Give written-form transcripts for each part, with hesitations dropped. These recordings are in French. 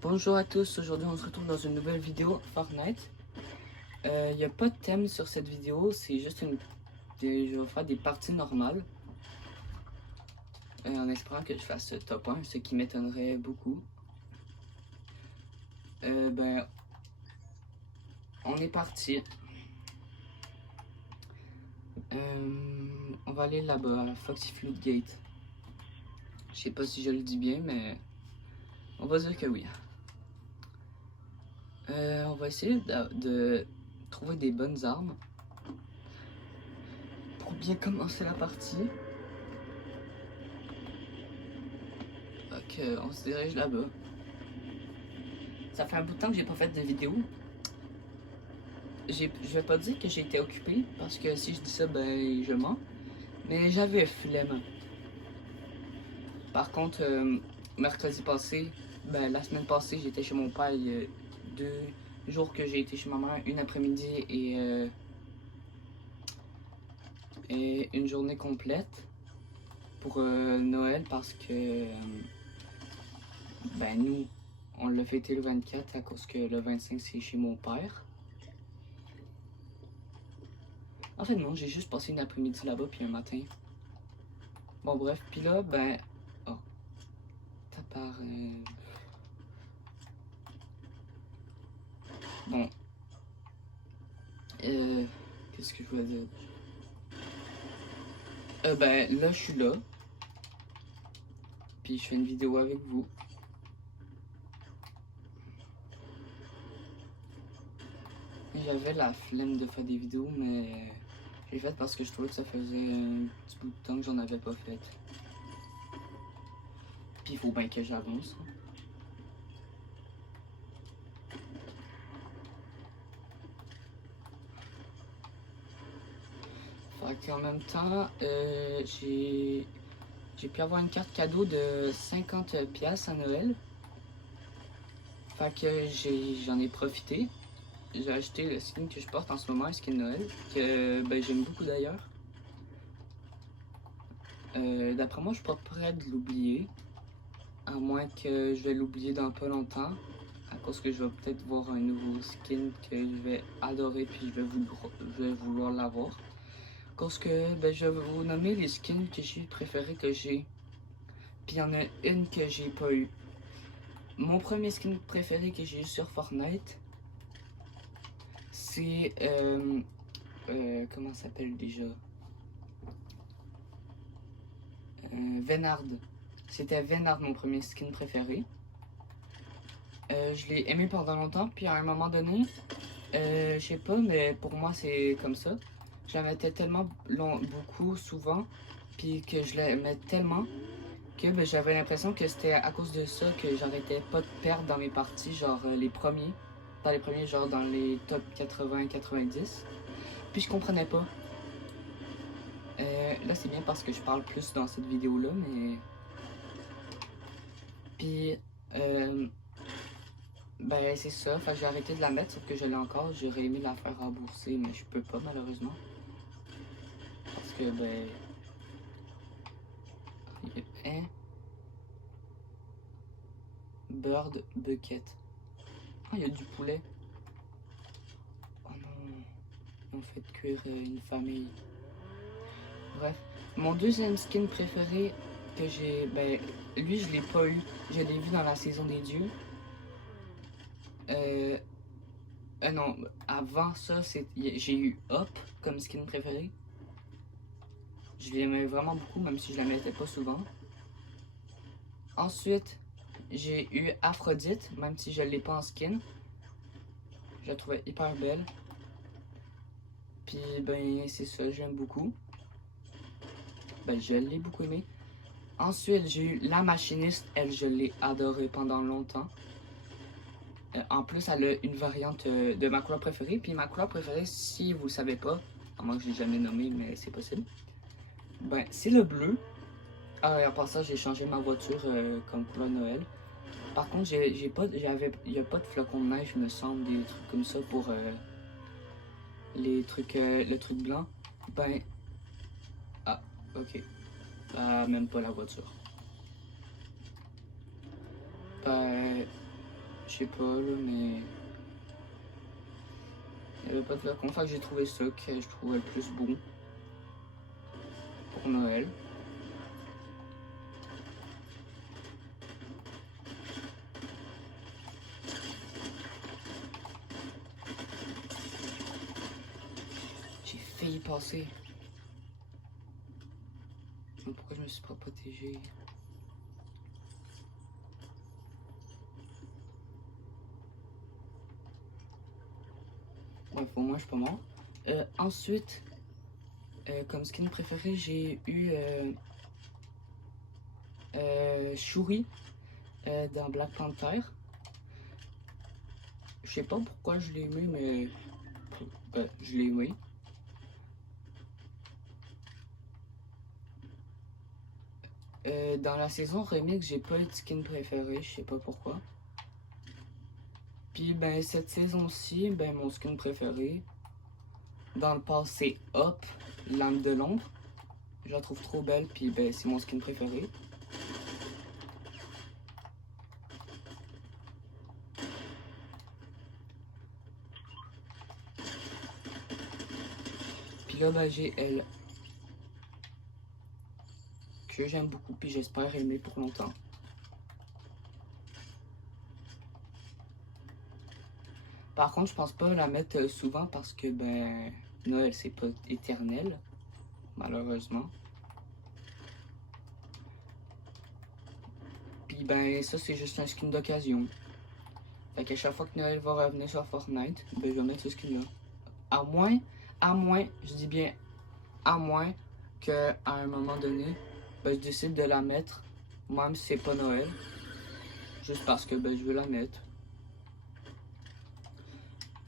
Bonjour à tous, aujourd'hui on se retrouve dans une nouvelle vidéo Fortnite. Il n'y a pas de thème sur cette vidéo, c'est juste je vais faire des parties normales. En espérant que je fasse top 1, ce qui m'étonnerait beaucoup. On est parti. On va aller là-bas, à Foxy Flute Gate. Je sais pas si je le dis bien, mais on va dire que oui. On va essayer de trouver des bonnes armes pour bien commencer la partie. Donc, on se dirige là-bas. Ça fait un bout de temps que j'ai pas fait de vidéo. Je vais pas dire que j'ai été occupé, parce que si je dis ça, ben je mens. Mais j'avais flemme. Par contre, mercredi passé, ben la semaine passée, j'étais chez mon père. Il y a 2 jours que j'ai été chez ma mère, une après-midi et une journée complète pour Noël, parce que ben nous, on l'a fêté le 24 à cause que le 25 c'est chez mon père. En fait non, j'ai juste passé une après-midi là-bas puis un matin. Bon bref, puis là, ben... Oh. Ça part... Bon. Qu'est-ce que je voulais dire? Ben là, je suis là. Puis je fais une vidéo avec vous. J'avais la flemme de faire des vidéos, mais j'ai fait parce que je trouvais que ça faisait un petit bout de temps que j'en avais pas fait. Puis il faut bien que j'avance. Fait qu'en même temps, j'ai pu avoir une carte cadeau de 50$ à Noël. Fait que j'en ai profité. J'ai acheté le skin que je porte en ce moment, un skin Noël, que ben, j'aime beaucoup d'ailleurs. D'après moi, je suis pas prêt de l'oublier. À moins que je vais l'oublier dans pas longtemps. À cause que je vais peut-être voir un nouveau skin que je vais adorer puis je vais vouloir l'avoir. À cause que ben, je vais vous nommer les skins que j'ai préférés que j'ai. Puis il y en a une que j'ai pas eu. Mon premier skin préféré que j'ai eu sur Fortnite, c'est... comment ça s'appelle déjà? Venard. C'était Venard, mon premier skin préféré. Je l'ai aimé pendant longtemps, puis à un moment donné, je sais pas, mais pour moi c'est comme ça. Je la mettais tellement beaucoup, souvent, puis que je l'aimais tellement que ben, j'avais l'impression que c'était à cause de ça que j'arrêtais pas de perdre dans mes parties, genre les premiers. Dans les premiers, genre dans les top 80-90. Puis je comprenais pas. Là c'est bien parce que je parle plus dans cette vidéo-là, mais... Puis... Ben c'est ça, enfin j'ai arrêté de la mettre, sauf que je l'ai encore. J'aurais aimé la faire rembourser, mais je peux pas malheureusement. Parce que ben... Hein? Bird Bucket. Ah, il y a du poulet. Oh non. On fait cuire une famille. Bref. Mon deuxième skin préféré que j'ai... Ben, lui je l'ai pas eu. Je l'ai vu dans la saison des dieux. Non, avant ça, j'ai eu Hop comme skin préféré. Je l'aimais vraiment beaucoup, même si je la mettais pas souvent. Ensuite, j'ai eu Aphrodite, même si je l'ai pas en skin. Je la trouvais hyper belle. Puis, ben, c'est ça, j'aime beaucoup. Ben, je l'ai beaucoup aimé. Ensuite, j'ai eu La Machiniste. Elle, je l'ai adorée pendant longtemps. En plus, elle a une variante de ma couleur préférée. Puis ma couleur préférée, si vous le savez pas, à moins que je l'ai jamais nommé, mais c'est possible, ben, c'est le bleu. En passant, j'ai changé ma voiture comme couleur Noël. Par contre, il n'y a pas de flocons de neige, il me semble, des trucs comme ça pour le truc blanc. Ben, ah, ok. Même pas la voiture. Ben, Je sais pas, là, mais... Il n'y avait pas de flacon, fait que j'ai trouvé ça que je trouvais le plus beau pour Noël. J'ai failli passer. Mais pourquoi je me suis pas protégé? Bref, au moins je suis pas mort. Ensuite, comme skin préféré, j'ai eu Shuri dans Black Panther. Je sais pas pourquoi je l'ai aimé, mais je l'ai aimé. Dans la saison remix, j'ai pas eu de skin préféré, je sais pas pourquoi. Puis ben cette saison-ci, ben mon skin préféré, dans le pass c'est Hop, l'âme de l'ombre. Je la trouve trop belle, puis ben c'est mon skin préféré. Puis là ben j'ai elle, que j'aime beaucoup, puis j'espère aimer pour longtemps. Par contre, je pense pas la mettre souvent parce que ben Noël c'est pas éternel, malheureusement. Puis ben ça c'est juste un skin d'occasion. Fait qu'à chaque fois que Noël va revenir sur Fortnite, ben je vais mettre ce skin là. À moins, je dis bien à moins qu'à un moment donné, ben, je décide de la mettre, même si c'est pas Noël, juste parce que ben, je veux la mettre.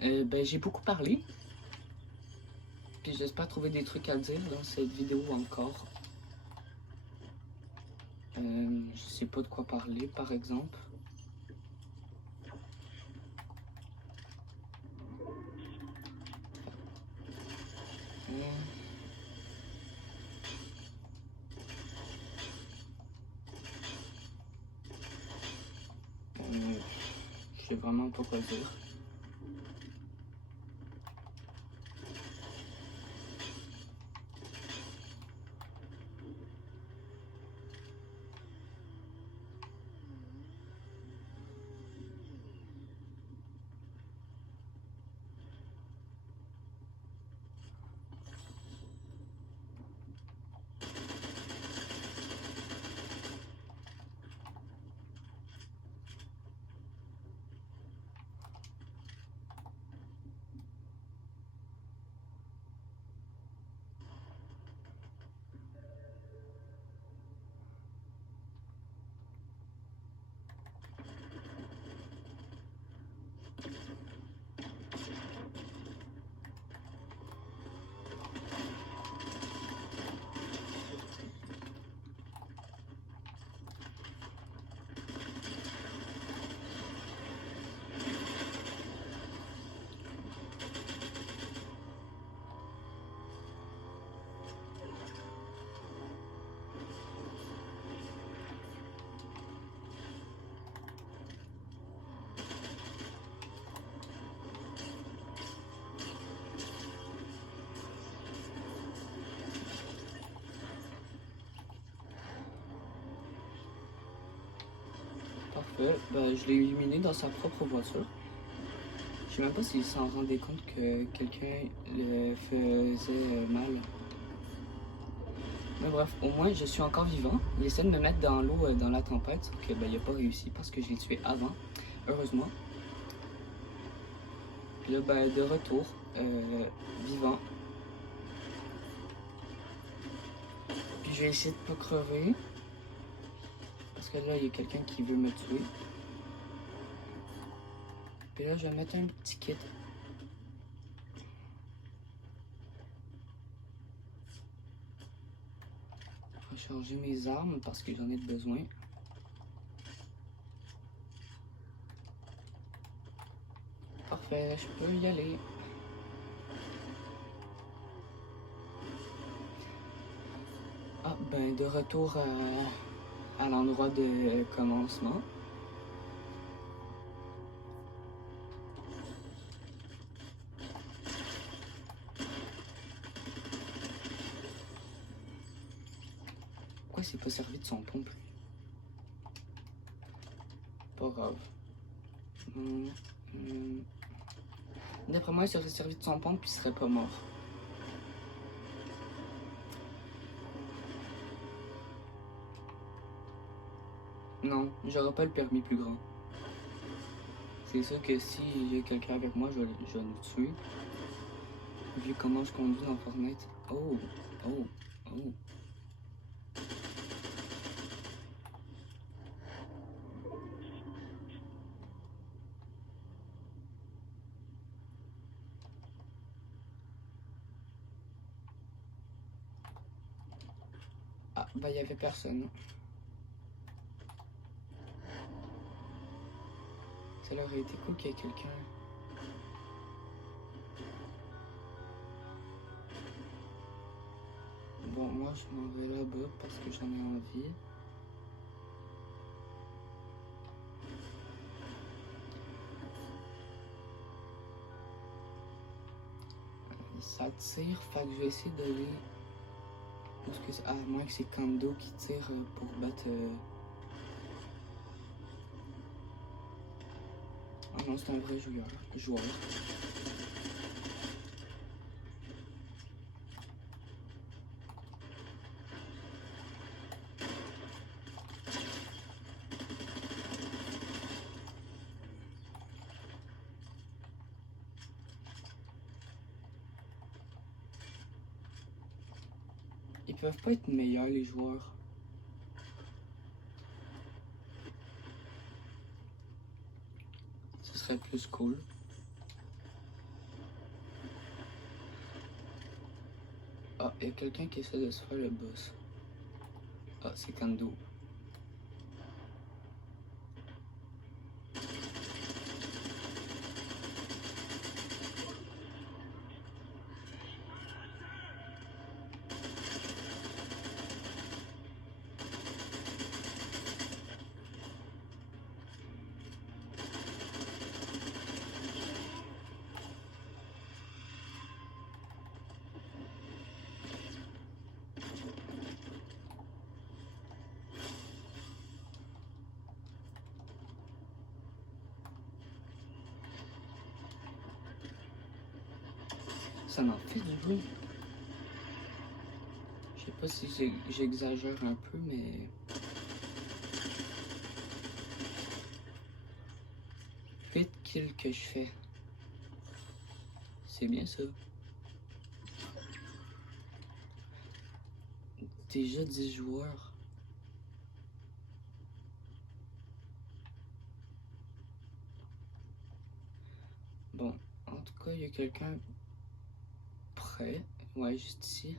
Ben, j'ai beaucoup parlé, puis j'espère trouver des trucs à dire dans cette vidéo encore. Je sais pas de quoi parler, par exemple. Je sais vraiment pas quoi dire. Parfait, ben, je l'ai éliminé dans sa propre voiture. Je sais même pas s'il s'en rendait compte que quelqu'un le faisait mal. Mais bref, au moins je suis encore vivant. Il essaie de me mettre dans l'eau dans la tempête, sauf que ben, il a pas réussi parce que je l'ai tué avant, heureusement. Puis là, ben, de retour, vivant. Puis je vais essayer de pas crever. Parce que là, il y a quelqu'un qui veut me tuer. Puis là, je vais mettre un petit kit. Je vais changer mes armes parce que j'en ai besoin. Parfait, je peux y aller. Ah, ben de retour à l'endroit de commencement. s'est pas servi de son pompe, lui. Pas grave. D'après moi, il serait servi de son pompe, puis il serait pas mort. Non, j'aurais pas le permis plus grand. C'est sûr que si j'ai quelqu'un avec moi, je vais le tuer. Vu comment je conduis dans Fortnite. Oh, oh, oh. Ah, bah il y avait personne. Ça aurait été cool qu'il y ait quelqu'un. Bon, moi je m'en vais là-bas parce que j'en ai envie. Ça tire, fait que je vais essayer d'aller. Parce que à moins que c'est Kando qui tire pour battre. Ah non, c'est un vrai joueur. Ils peuvent pas être meilleurs, les joueurs. Ce serait plus cool. Ah, il y a quelqu'un qui essaie de se faire le boss. Ah, c'est Kando. Ça m'en fait du bruit. Je sais pas si j'exagère un peu, mais... 8 kills que je fais. C'est bien ça. Déjà 10 joueurs. Bon, en tout cas, il y a quelqu'un près. Ouais, juste ici.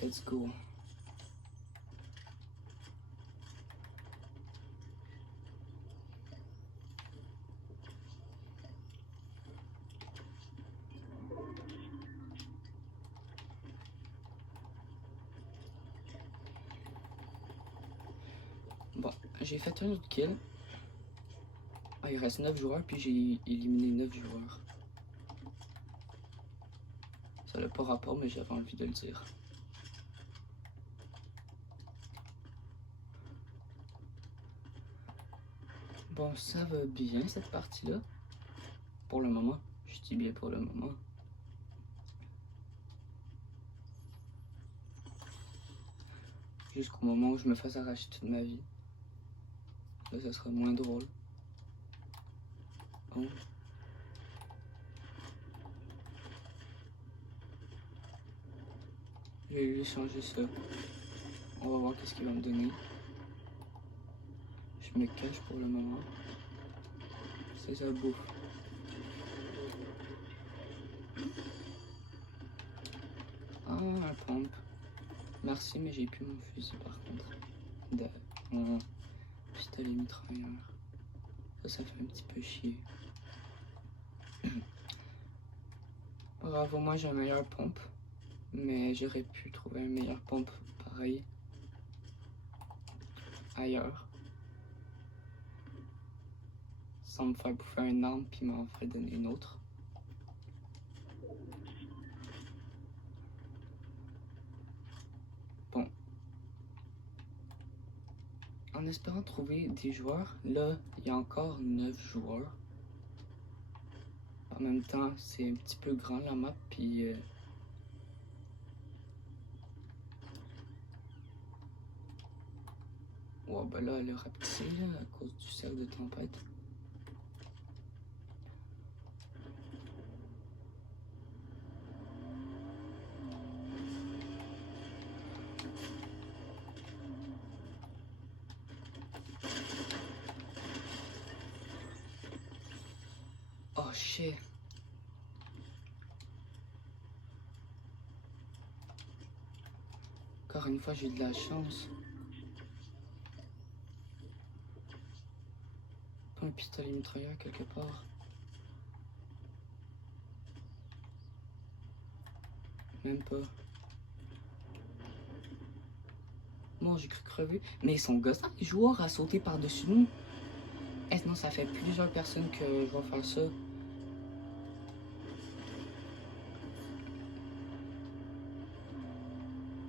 Let's go. Bon, j'ai fait un autre kill. Ah, il reste 9 joueurs, puis j'ai éliminé 9 joueurs. Ça n'a pas rapport, mais j'avais envie de le dire. Bon, ça va bien cette partie-là. Pour le moment. Je dis bien pour le moment. Jusqu'au moment où je me fasse arracher toute ma vie. Là, ça sera moins drôle. Oh. Je vais lui changer ça. On va voir qu'est-ce qu'il va me donner. Je me cache pour le moment. C'est sa bouffe. Ah, un pompe. Merci, mais j'ai plus mon fusil par contre. Mon pistolet mitrailleur. Ça fait un petit peu chier. Bravo, moi j'ai un meilleur pompe. Mais j'aurais pu trouver un meilleur pompe pareil. ailleurs. Sans me faire bouffer un arme puis m'en faire donner une autre. Bon. En espérant trouver des joueurs, là, il y a encore 9 joueurs. En même temps, c'est un petit peu grand la map, puis ouais, ben là, elle a rapetissé, là, à cause du cercle de tempête. Oh shit. Encore une fois, j'ai de la chance. Pas un pistolet mitrailleur quelque part. Même pas. Bon, j'ai cru crever. Mais ils sont gossants, les joueurs, à sauter par-dessus nous. Eh non, ça fait plusieurs personnes que je vais faire ça.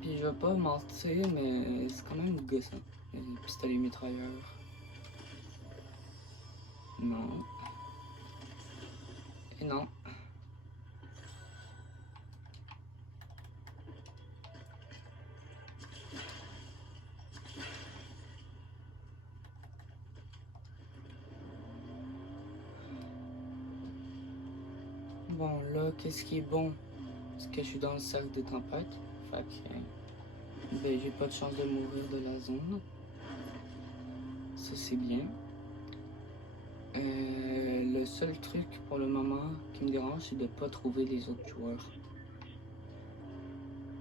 Puis je vais pas mentir, mais c'est quand même gossant. Les pistolets mitrailleurs. Non. Et non. Bon, là, qu'est-ce qui est bon? Parce que je suis dans le cercle de tempête. Fait que, ben, j'ai pas de chance de mourir de la zone. Ça, c'est bien. Le seul truc pour le moment qui me dérange, c'est de pas trouver les autres joueurs.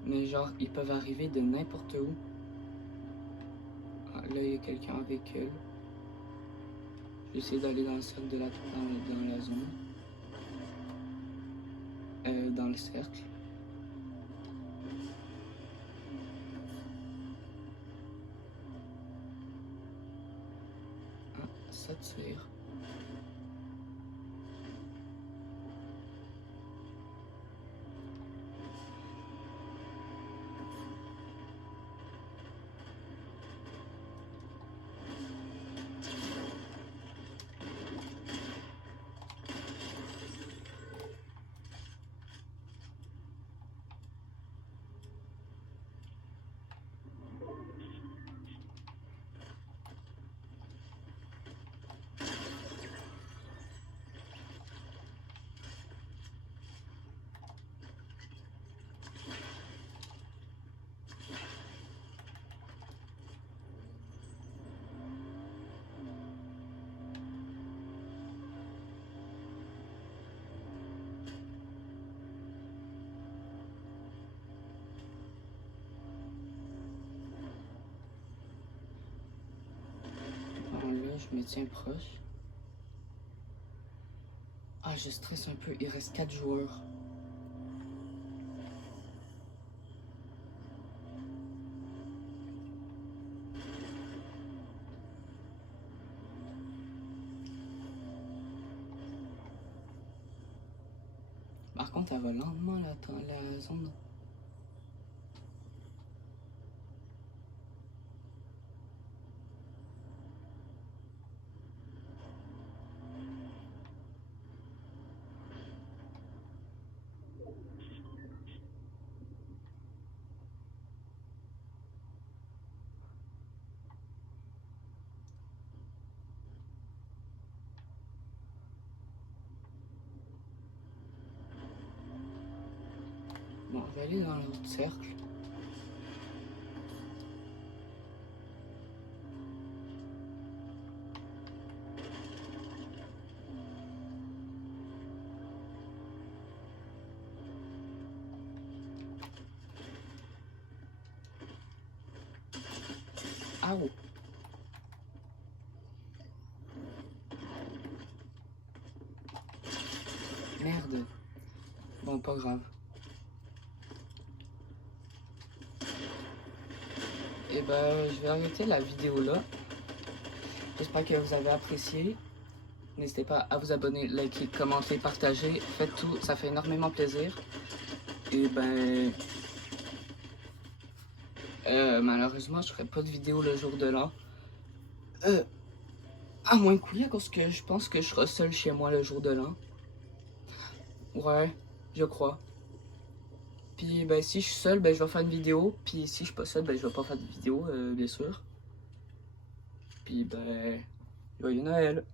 Mais genre, ils peuvent arriver de n'importe où. Ah, là, il y a quelqu'un avec elle. Je vais essayer d'aller dans le cercle de dans la zone. Dans le cercle. Ah, ça tire. Là, je me tiens proche. Ah, je stresse un peu. Il reste 4 joueurs. Par contre, elle va lentement la zone. Bon, je vais aller dans l'autre cercle. Ah oh. Merde. Bon, pas grave. Et ben, je vais arrêter la vidéo là. J'espère que vous avez apprécié. N'hésitez pas à vous abonner, liker, commenter, partager. Faites tout, ça fait énormément plaisir. Et ben, malheureusement, je ferai pas de vidéo le jour de l'an. À moins que oui, parce que je pense que je serai seul chez moi le jour de l'an. Ouais, je crois. Puis ben, si je suis seul, ben, je vais faire une vidéo. Puis si je suis pas seul, ben, je vais pas faire de vidéo, bien sûr. Puis ben, joyeux Noël!